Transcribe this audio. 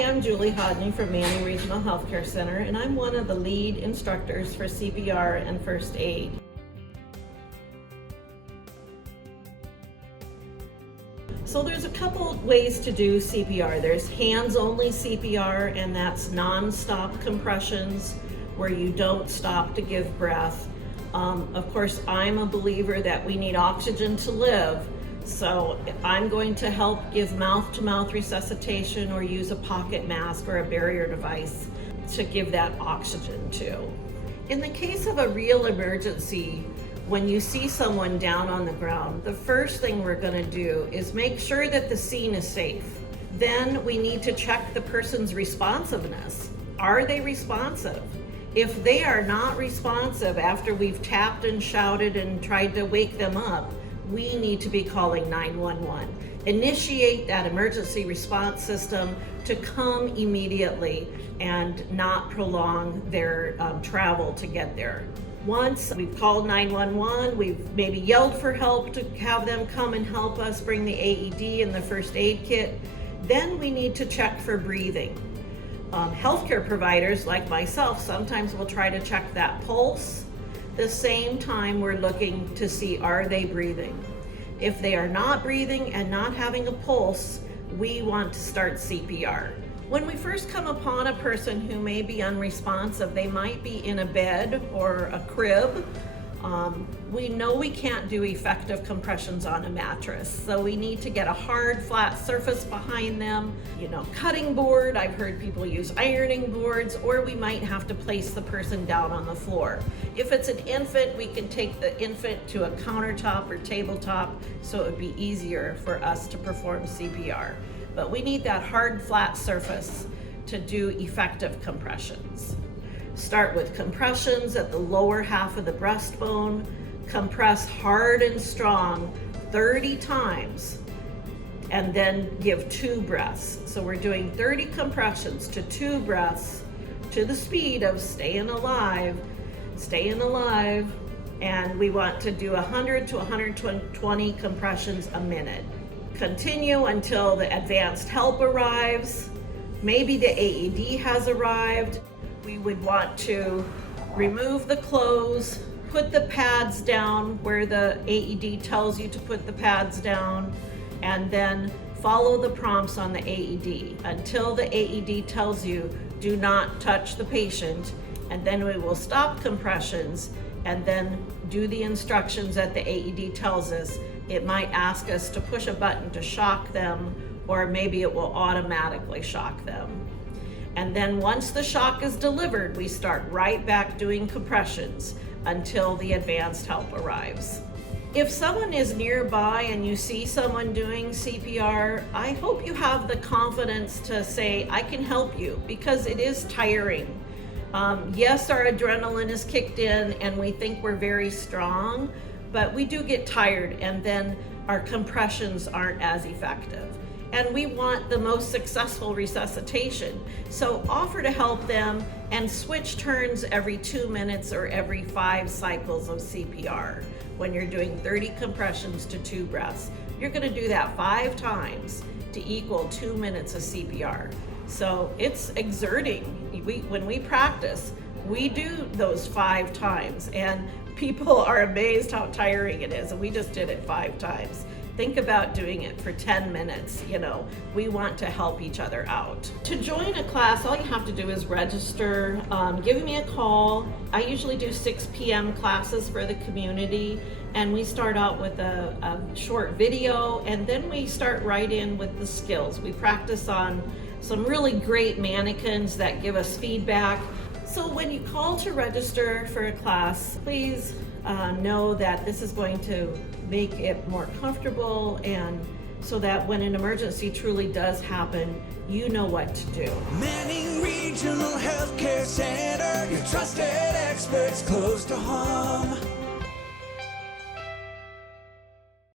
Hi, I'm Julie Hode from Manning Regional Healthcare Center, and I'm one of the lead instructors for CPR and first aid. So there's a couple ways to do CPR. There's hands-only CPR, and that's non-stop compressions where you don't stop to give breath. Of course, I'm a believer that we need oxygen to live, so I'm going to help give mouth-to-mouth resuscitation or use a pocket mask or a barrier device to give that oxygen to. In the case of a real emergency, when you see someone down on the ground, the first thing we're going to do is make sure that the scene is safe. Then we need to check the person's responsiveness. Are they responsive? If they are not responsive after we've tapped and shouted and tried to wake them up, we need to be calling 911. Initiate that emergency response system to come immediately and not prolong their travel to get there. Once we've called 911, we've maybe yelled for help to have them come and help us bring the AED and the first aid kit, then we need to check for breathing. Healthcare providers like myself sometimes will try to check that pulse. The same time we're looking to see, are they breathing? If they are not breathing and not having a pulse, we want to start CPR. When we first come upon a person who may be unresponsive, they might be in a bed or a crib. We know we can't do effective compressions on a mattress, so we need to get a hard, flat surface behind them. Cutting board, I've heard people use ironing boards, or we might have to place the person down on the floor. If it's an infant, we can take the infant to a countertop or tabletop, so it would be easier for us to perform CPR. But we need that hard, flat surface to do effective compressions. Start with compressions at the lower half of the breastbone. Compress hard and strong 30 times, and then give 2 breaths. So we're doing 30 compressions to 2 breaths to the speed of staying alive, and we want to do 100 to 120 compressions a minute. Continue until the advanced help arrives. Maybe the AED has arrived. We would want to remove the clothes, put the pads down where the AED tells you to put the pads down, and then follow the prompts on the AED until the AED tells you do not touch the patient, and then we will stop compressions and then do the instructions that the AED tells us. It might ask us to push a button to shock them, or maybe it will automatically shock them. And then once the shock is delivered, we start right back doing compressions until the advanced help arrives. If someone is nearby and you see someone doing CPR, I hope you have the confidence to say, I can help you, because it is tiring. Yes, our adrenaline is kicked in and we think we're very strong, but we do get tired, and then our compressions aren't as effective. And we want the most successful resuscitation. So offer to help them and switch turns every 2 minutes or every 5 cycles of CPR. When you're doing 30 compressions to 2 breaths, you're gonna do that 5 times to equal 2 minutes of CPR. So it's exerting. When we practice, we do those 5 times, and people are amazed how tiring it is, and we just did it 5 times. Think about doing it for 10 minutes. We want to help each other out. To join a class, all you have to do is register, give me a call. I usually do 6 p.m. classes for the community, and we start out with a short video, and then we start right in with the skills. We practice on some really great mannequins that give us feedback. So when you call to register for a class, please know that this is going to make it more comfortable, and so that when an emergency truly does happen, you know what to do. Manning Regional Healthcare Center, your trusted experts close to home.